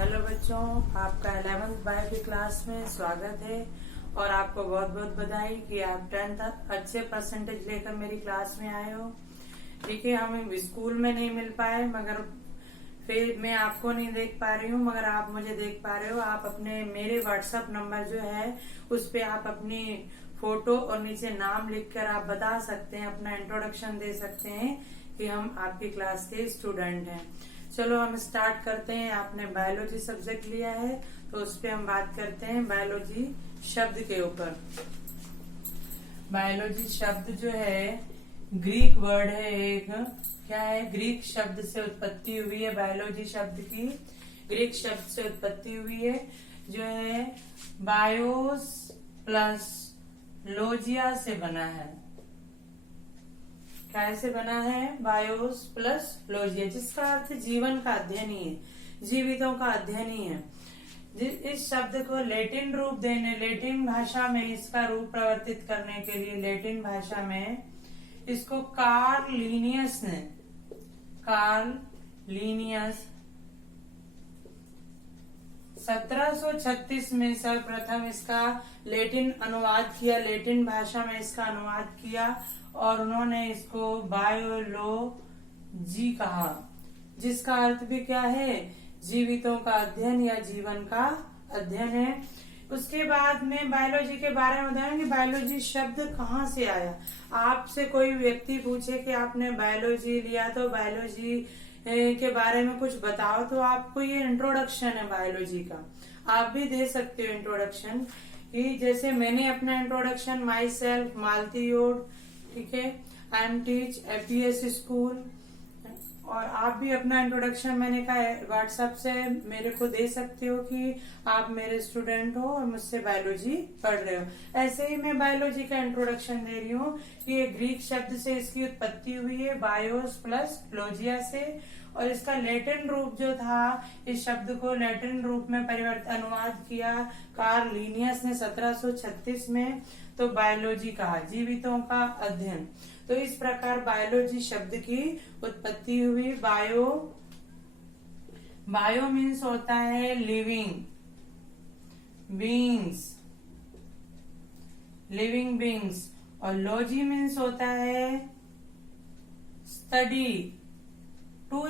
Hello बच्चों, आपका 11th bio की क्लास में स्वागत है और आपको बहुत बहुत बधाई कि आप 10th अच्छे परसेंटेज लेकर मेरी क्लास में आए हो। ठीक है, हम स्कूल में नहीं मिल पाए मगर फिर मैं आपको नहीं देख पा रही हूँ मगर आप मुझे देख पा रहे हो। आप अपने मेरे व्हाट्सएप नंबर जो है उस पे आप अपनी फोटो और नीचे नाम लिखकर आप बता सकते हैं, अपना इंट्रोडक्शन दे सकते हैं कि हम आपकी क्लास के स्टूडेंट हैं। चलो हम स्टार्ट करते हैं। आपने बायोलॉजी सब्जेक्ट लिया है तो उस पे हम बात करते हैं बायोलॉजी शब्द के ऊपर। बायोलॉजी शब्द जो है ग्रीक वर्ड है, एक क्या है, ग्रीक शब्द से उत्पत्ति हुई है। बायोलॉजी शब्द की ग्रीक शब्द से उत्पत्ति हुई है जो है बायोस प्लस लोजिया से बना है। कैसे बना है? बायोस प्लस लोजिया, जिसका अर्थ जीवन का अध्ययन ही है, जीवितों का अध्ययन ही है। इस शब्द को लैटिन रूप देने, लैटिन भाषा में इसका रूप परिवर्तित करने के लिए लैटिन भाषा में इसको कार्ल लीनियस 1736 में सर्वप्रथम इसका लैटिन अनुवाद किया, लैटिन भाषा में इसका अनुवाद किया और उन्होंने इसको बायोलॉजी कहा, जिसका अर्थ भी क्या है, जीवितों का अध्ययन या जीवन का अध्ययन है। उसके बाद में बायोलॉजी के बारे में बताएंगे। बायोलॉजी शब्द कहाँ से आया? आपसे कोई व्यक्ति पूछे कि आपने बायोलॉजी लिया तो बायोलॉजी के बारे में कुछ बताओ, तो आपको ये इंट्रोडक्शन है बायोलॉजी का, आप भी दे सकते हो इंट्रोडक्शन। कि जैसे मैंने अपना इंट्रोडक्शन माई सेल्फ मालती योड, ठीक है, I am teach APS school, और आप भी अपना इंट्रोडक्शन मैंने कहा व्हाट्सएप से मेरे को दे सकते हो कि आप मेरे स्टूडेंट हो और मुझसे बायोलॉजी पढ़ रहे हो। ऐसे ही मैं बायोलॉजी का इंट्रोडक्शन दे रही हूँ कि ये ग्रीक शब्द से इसकी उत्पत्ति हुई है, बायोस प्लस लोजिया से, और इसका लैटिन रूप जो था, इस शब्द को लैटिन रूप में अनुवाद किया कार्ल लीनियस ने 1736 में, तो बायोलॉजी कहा, जीवितों का अध्ययन। तो इस प्रकार बायोलॉजी शब्द की उत्पत्ति हुई। बायो मीन्स होता है लिविंग बींग्स, और लॉजी मीन्स होता है स्टडी, टू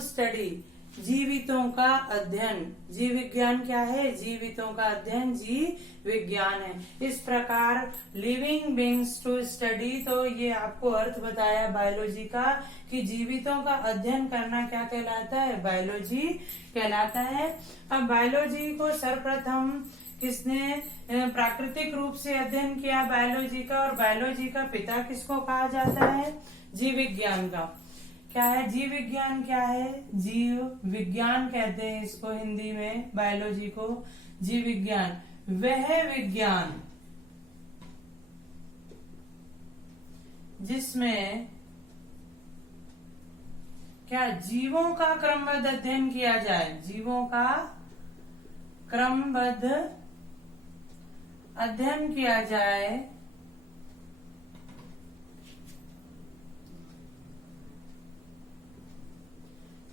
स्टडी, जीवितों का अध्ययन। जीव विज्ञान क्या है? जीवितों का अध्ययन जीव विज्ञान है। इस प्रकार लिविंग बींग्स टू स्टडी, तो ये आपको अर्थ बताया बायोलॉजी का कि जीवितों का अध्ययन करना क्या कहलाता है? बायोलॉजी कहलाता है। अब बायोलॉजी को सर्वप्रथम किसने प्राकृतिक रूप से अध्ययन किया बायोलॉजी का, और बायोलॉजी का पिता किसको कहा जाता है? जीव विज्ञान का। क्या है जीव विज्ञान? क्या है? जीव विज्ञान कहते हैं इसको हिंदी में, बायोलॉजी को जीव विज्ञान। वह विज्ञान जिसमें क्या जीवों का क्रमबद्ध अध्ययन किया जाए, जीवों का क्रमबद्ध अध्ययन किया जाए,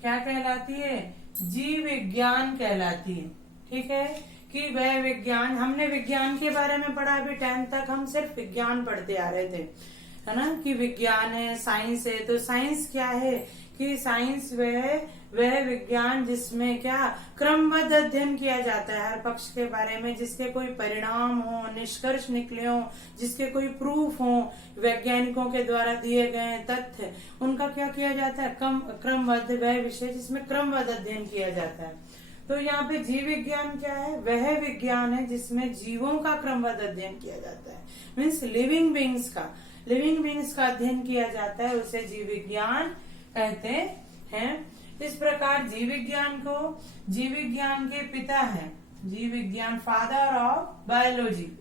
क्या कहलाती है? जीव विज्ञान कहलाती है। ठीक है, कि वह विज्ञान, हमने विज्ञान के बारे में पढ़ा, अभी 10th तक हम सिर्फ विज्ञान पढ़ते आ रहे थे, है ना, कि विज्ञान है, साइंस है। तो साइंस क्या है? कि साइंस वह विज्ञान जिसमें क्या क्रमबद्ध अध्ययन किया जाता है हर पक्ष के बारे में, जिसके कोई परिणाम हो, निष्कर्ष निकले हो, जिसके कोई प्रूफ हो, वैज्ञानिकों के द्वारा दिए गए तथ्य, उनका क्या किया जाता है? क्रमबद्ध, वह विषय जिसमें क्रमबद्ध अध्ययन किया जाता है। तो यहाँ पे जीव विज्ञान क्या है? वह विज्ञान है जिसमें जीवों का क्रमबद्ध अध्ययन किया जाता है, मीन्स लिविंग बींग्स का अध्ययन किया जाता है, उसे जीव विज्ञान कहते हैं। इस प्रकार जीव विज्ञान के पिता हैं, जीव विज्ञान फादर ऑफ बायोलॉजी।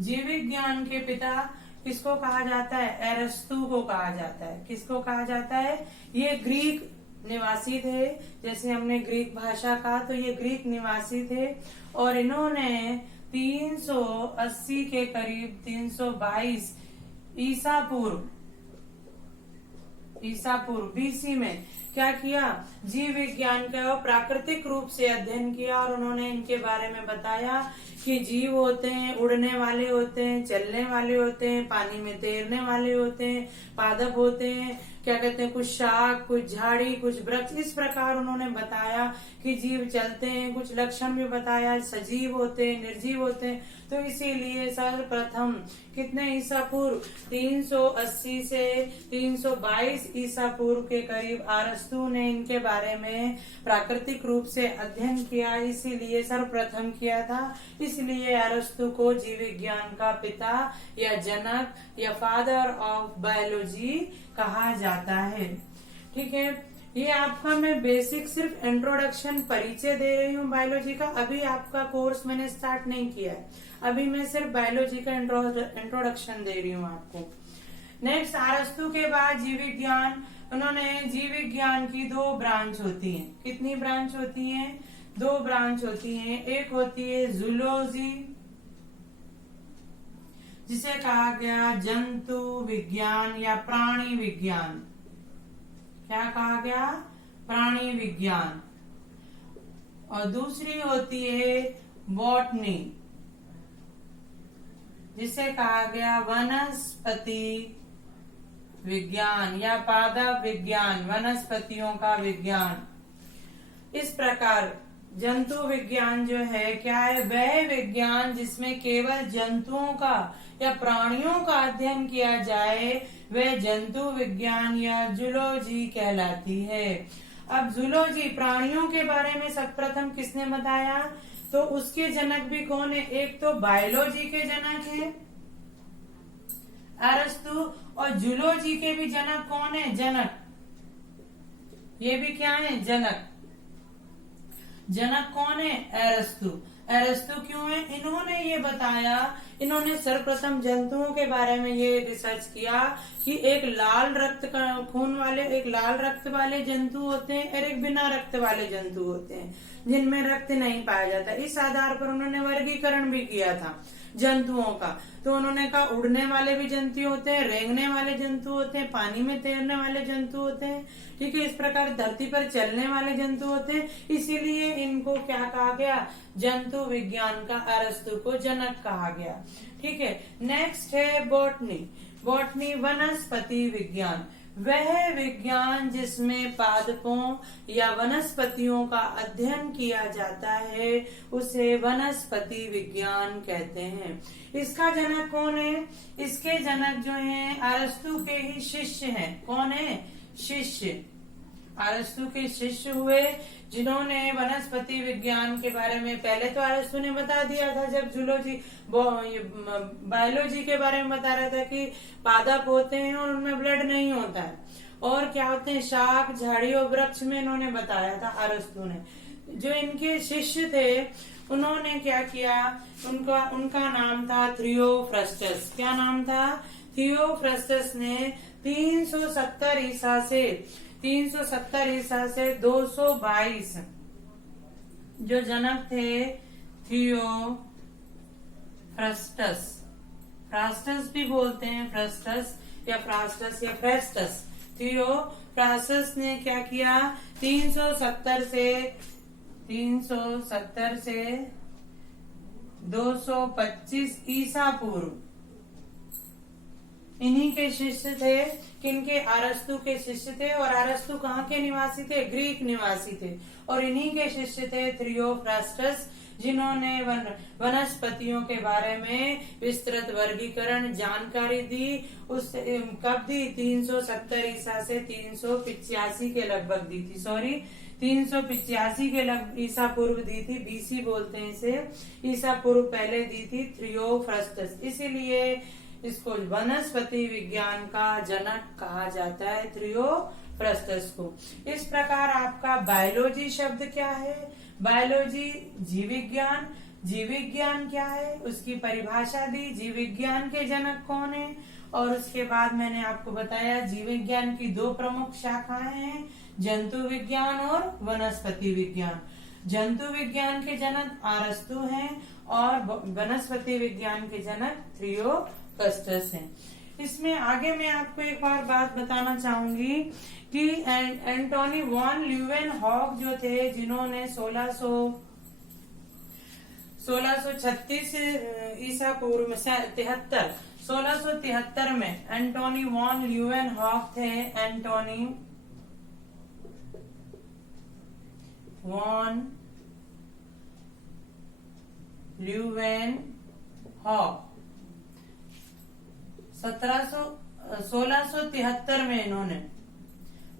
जीव विज्ञान के पिता किसको कहा जाता है? एरस्तु को कहा जाता है। किसको कहा जाता है? ये ग्रीक निवासी थे, जैसे हमने ग्रीक भाषा कहा, तो ये ग्रीक निवासी थे और इन्होंने 380 के करीब 322 ईसा पूर्व ईसा पूर्व बीसी में क्या किया, जीव विज्ञान का प्राकृतिक रूप से अध्ययन किया और उन्होंने इनके बारे में बताया कि जीव होते हैं, उड़ने वाले होते हैं, चलने वाले होते हैं, पानी में तैरने वाले होते हैं, पादप होते हैं, क्या कहते हैं, कुछ शाक, कुछ झाड़ी, कुछ वृक्ष, इस प्रकार उन्होंने बताया कि जीव चलते हैं, कुछ लक्षण भी बताया, सजीव होते हैं, निर्जीव होते हैं। तो इसीलिए सर्वप्रथम कितने ईसा पूर्व 380 से 322 ईसा पूर्व के करीब अरस्तु ने इनके बारे में प्राकृतिक रूप से अध्ययन किया, इसीलिए सर्वप्रथम किया था। इसलिए अरस्तु को जीव विज्ञान का पिता या जनक या फादर ऑफ बायोलॉजी कहा जाता है। ठीक है, ये आपका मैं बेसिक सिर्फ इंट्रोडक्शन परिचय दे रही हूँ बायोलॉजी का। अभी आपका कोर्स मैंने स्टार्ट नहीं किया है, अभी मैं सिर्फ बायोलॉजी का इंट्रोडक्शन दे रही हूँ आपको। नेक्स्ट, अरस्तु के बाद जीव विज्ञान, उन्होंने जीव विज्ञान की 2 ब्रांच होती हैं। कितनी ब्रांच होती हैं? 2 ब्रांच होती हैं। एक होती है जूलॉजी, जिसे कहा गया जंतु विज्ञान या प्राणी विज्ञान। क्या कहा गया? प्राणी विज्ञान। और दूसरी होती है बॉटनी, जिसे कहा गया वनस्पति विज्ञान या पादप विज्ञान, वनस्पतियों का विज्ञान। इस प्रकार जंतु विज्ञान जो है क्या है, वह विज्ञान जिसमें केवल जंतुओं का या प्राणियों का अध्ययन किया जाए, वह जंतु विज्ञान या जूलॉजी कहलाती है। अब जूलॉजी, प्राणियों के बारे में सर्वप्रथम किसने बताया? तो उसके जनक भी कौन है? एक तो बायोलॉजी के जनक है अरस्तु, और जूलॉजी के भी जनक कौन है? जनक। ये भी क्या है? जनक। जनक कौन है? अरस्तु। अरस्तु क्यों है? इन्होंने ये बताया, इन्होंने सर्वप्रथम जंतुओं के बारे में ये रिसर्च किया कि एक लाल रक्त का खून वाले, एक लाल रक्त वाले जंतु होते हैं और एक बिना रक्त वाले जंतु होते हैं, जिनमें रक्त नहीं पाया जाता। इस आधार पर उन्होंने वर्गीकरण भी किया था जंतुओं का। तो उन्होंने कहा उड़ने वाले भी जंतु होते हैं, रेंगने वाले जंतु होते हैं, पानी में तैरने वाले जंतु होते हैं। ठीक है, इस प्रकार धरती पर चलने वाले जंतु होते हैं। इसीलिए इनको क्या कहा गया? जंतु विज्ञान का अरस्तु को जनक कहा गया। ठीक है, नेक्स्ट है बॉटनी। बॉटनी वनस्पति विज्ञान, वह विज्ञान जिसमें पादपों या वनस्पतियों का अध्ययन किया जाता है, उसे वनस्पति विज्ञान कहते हैं। इसका जनक कौन है? इसके जनक जो हैं अरस्तु के ही शिष्य हैं। कौन है? शिष्य। अरस्तु के शिष्य हुए, जिन्होंने वनस्पति विज्ञान के बारे में, पहले तो अरस्तु ने बता दिया था जब जूलॉजी बायोलॉजी के बारे में बता रहा था कि पादप होते हैं और उनमें ब्लड नहीं होता है, और क्या होते हैं, शाक, झाड़ी और वृक्ष में इन्होंने बताया था अरस्तु ने। जो इनके शिष्य थे उन्होंने क्या किया, उनका नाम था थियोफ्रस्टस। क्या नाम था? थियोफ्रस्टस ने 370 ईसा से 222 जो जनक थे थियोफ्रस्टस, फ्रास्टस भी बोलते हैं, फ्रस्टस या फ्रास्टस या फ्रेस्टस। थियोफ्रास्टस ने क्या किया, 370 से 225 ईसा पूर्व इन्हीं के शिष्य थे। किनके? अरस्तु के शिष्य थे। और अरस्तु कहाँ के निवासी थे? ग्रीक निवासी थे। और इन्हीं के शिष्य थे थियोफ्रास्टस, जिन्होंने वनस्पतियों के बारे में विस्तृत वर्गीकरण जानकारी दी। उस कब दी? 370 ईसा से 385 के लगभग दी थी। 385 के ईसा पूर्व दी थी। बीसी बोलते हैं इसे। ईसा पूर्व पहले दी थी थियोफ्रास्टस, इसीलिए इसको वनस्पति विज्ञान का जनक कहा जाता है, थियोफ्रास्टस को। इस प्रकार आपका बायोलॉजी शब्द क्या है? बायोलॉजी जीव विज्ञान। जीव विज्ञान क्या है उसकी परिभाषा दी, जीव विज्ञान के जनक कौन है, और उसके बाद मैंने आपको बताया जीव विज्ञान की 2 प्रमुख शाखाएं हैं, जंतु विज्ञान और वनस्पति विज्ञान। जंतु विज्ञान के जनक अरस्तु हैं और वनस्पति विज्ञान के जनक थियोफ्रास्टस हैं। इसमें आगे मैं आपको एक और बात बताना चाहूंगी कि एंटोनी वॉन ल्यूवेनहॉक जो थे, जिन्होंने 1636 ईसा पूर्व में 1673 में एंटोनी वॉन ल्यूवेनहॉक थे। एंटोनी वॉन ल्यूवेनहॉक 1673 में इन्होंने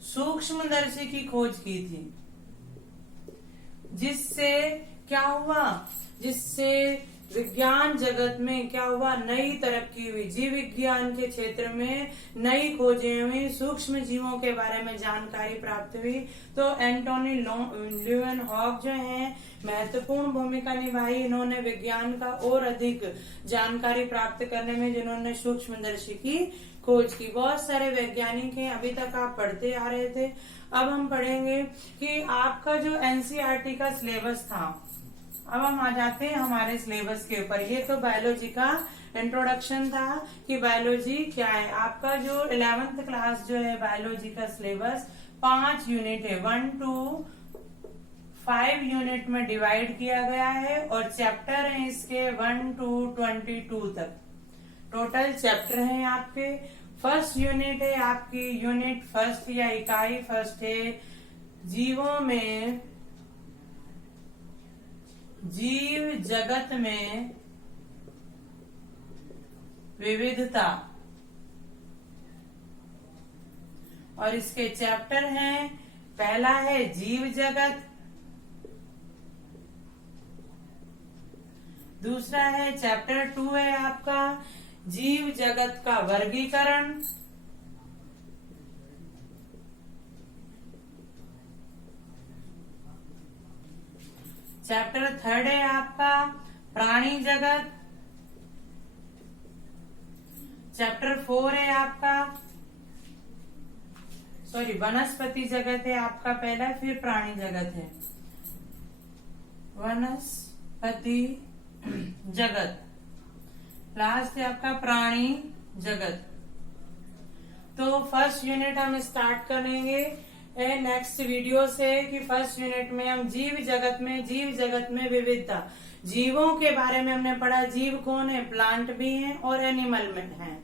सूक्ष्मदर्शी की खोज की थी, जिससे क्या हुआ, जिससे विज्ञान जगत में क्या हुआ, नई तरक्की हुई, जीव विज्ञान के क्षेत्र में नई खोजें हुई, सूक्ष्म जीवों के बारे में जानकारी प्राप्त हुई। तो एंटोनी ल्यूवेनहॉक जो हैं महत्वपूर्ण भूमिका निभाई। इन्होंने विज्ञान का और अधिक जानकारी प्राप्त करने में, जिन्होंने सूक्ष्मदर्शी की खोज की। बहुत सारे वैज्ञानिक हैं, अभी तक आप पढ़ते आ रहे थे। अब हम पढ़ेंगे कि आपका जो एनसीईआरटी का सिलेबस था, अब हम आ जाते हैं हमारे सिलेबस के ऊपर। ये तो बायोलॉजी का इंट्रोडक्शन था कि बायोलॉजी क्या है। आपका जो 11th क्लास जो है बायोलॉजी का सिलेबस 5 यूनिट है, 1 to 5 यूनिट में डिवाइड किया गया है, और चैप्टर हैं इसके 1 to 22 तक टोटल चैप्टर हैं आपके। फर्स्ट यूनिट है आपकी यूनिट फर्स्ट या इकाई फर्स्ट है जीवों में, जीव जगत में विविधता, और इसके चैप्टर हैं, पहला है जीव जगत, दूसरा है चैप्टर 2 है आपका जीव जगत का वर्गीकरण, चैप्टर 3 है आपका प्राणी जगत, चैप्टर 4 है आपका वनस्पति जगत है आपका पहला, फिर प्राणी जगत है वनस्पति जगत, लास्ट है आपका प्राणी जगत। तो फर्स्ट यूनिट हम स्टार्ट करेंगे नेक्स्ट वीडियो से कि फर्स्ट यूनिट में हम जीव जगत में विविधता, जीवों के बारे में हमने पढ़ा। जीव कौन है, प्लांट भी हैं और एनिमल में हैं।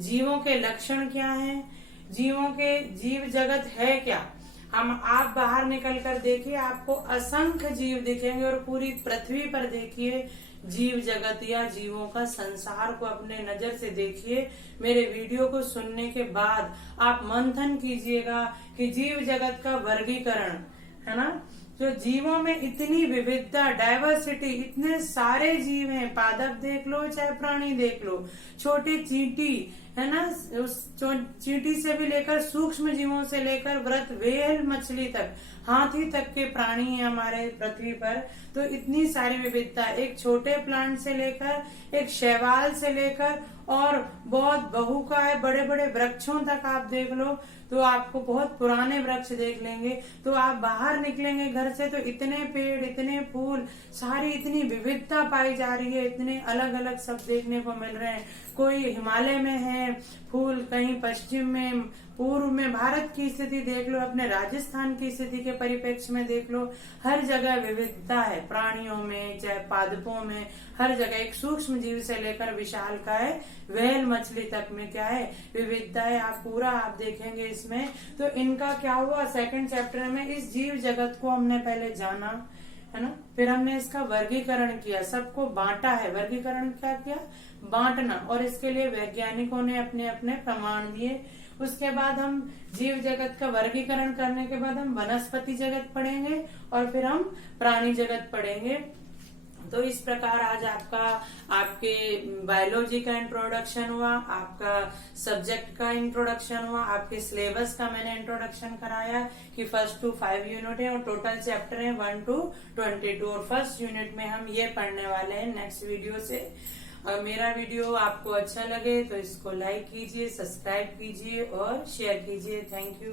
जीवों के लक्षण क्या हैं, जीवों के जीव जगत है क्या। आप बाहर निकल कर देखिए, आपको असंख्य जीव दिखेंगे, और पूरी पृथ्वी पर देखिए जीव जगत या जीवों का संसार को अपने नजर से देखिए। मेरे वीडियो को सुनने के बाद आप मंथन कीजिएगा कि जीव जगत का वर्गीकरण है ना, जो जीवों में इतनी विविधता, डाइवर्सिटी, इतने सारे जीव हैं। पादप देख लो चाहे प्राणी देख लो, छोटी चींटी है ना, उस चींटी से भी लेकर सूक्ष्म जीवों से लेकर व्रत व्हेल मछली तक, हाथी तक के प्राणी हैं हमारे पृथ्वी पर। तो इतनी सारी विविधता, एक छोटे प्लांट से लेकर एक शैवाल से लेकर और बहुत बहुकाय बड़े बड़े वृक्षों तक आप देख लो, तो आपको बहुत पुराने वृक्ष देख लेंगे। तो आप बाहर निकलेंगे घर से तो इतने पेड़, इतने फूल, सारी इतनी विविधता पाई जा रही है, इतने अलग अलग सब देखने को मिल रहे हैं। कोई हिमालय में है फूल, कहीं पश्चिम में, पूर्व में। भारत की स्थिति देख लो, अपने राजस्थान की स्थिति के परिप्रेक्ष्य में देख लो, हर जगह विविधता है। प्राणियों में चाहे पादपों में, हर जगह एक सूक्ष्म जीव से लेकर विशालकाय व्हेल मछली तक में क्या है, विविधता है। आप पूरा आप देखेंगे इसमें। तो इनका क्या हुआ, सेकंड चैप्टर में इस जीव जगत को हमने पहले जाना है ना, फिर हमने इसका वर्गीकरण किया, सबको बांटा है। वर्गीकरण क्या किया, बांटना, और इसके लिए वैज्ञानिकों ने अपने अपने प्रमाण दिए। उसके बाद हम जीव जगत का वर्गीकरण करने के बाद हम वनस्पति जगत पढ़ेंगे, और फिर हम प्राणी जगत पढ़ेंगे। तो इस प्रकार आज आपके बायोलॉजी का इंट्रोडक्शन हुआ, आपका सब्जेक्ट का इंट्रोडक्शन हुआ, आपके सिलेबस का मैंने इंट्रोडक्शन कराया कि 1 to 5 यूनिट है और टोटल चैप्टर है 1 to 22, और फर्स्ट यूनिट में हम ये पढ़ने वाले हैं नेक्स्ट वीडियो से। और मेरा वीडियो आपको अच्छा लगे तो इसको लाइक कीजिए, सब्सक्राइब कीजिए और शेयर कीजिए। Thank you.